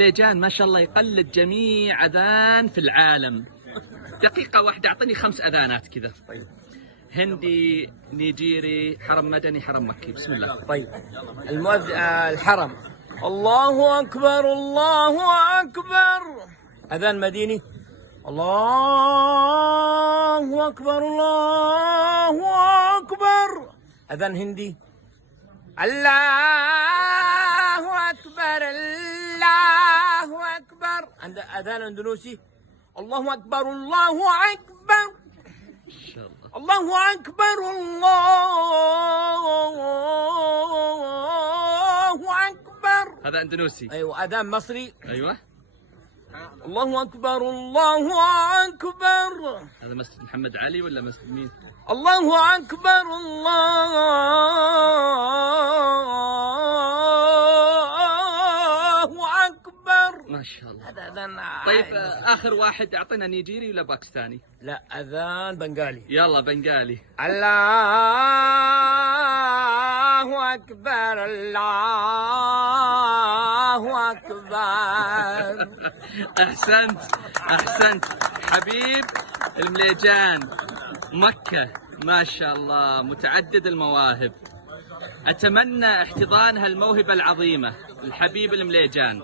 ليجان ما شاء الله يقلد جميع أذان في العالم. دقيقة واحدة أعطني 5 أذانات كذا. طيب. هندي، نيجيري، حرم مدني، حرم مكي. بسم الله. طيب. الحرم. الله أكبر الله أكبر. أذان مديني. الله أكبر الله أكبر. أذان هندي. الله أكبر الله أكبر. عند أذان أندونيسي. الله أكبر الله أكبر. إن شاء الله. الله أكبر الله أكبر. هذا أندونيسي. أيوة. أذان مصري. أيوة. الله أكبر الله أكبر. هذا مسجد محمد علي ولا مسجد مين؟ الله أكبر الله أكبر. ما شاء الله. هذا أذان. طيب آخر واحد أعطينا نيجيري ولا باكستاني؟ لا، أذان بنغالي. يلا بنغالي. الله أكبر الله أكبر. أحسنت أحسنت حبيب المليجان. مكة ما شاء الله متعدد المواهب. أتمنى احتضان هالموهبة العظيمة الحبيب المليجان.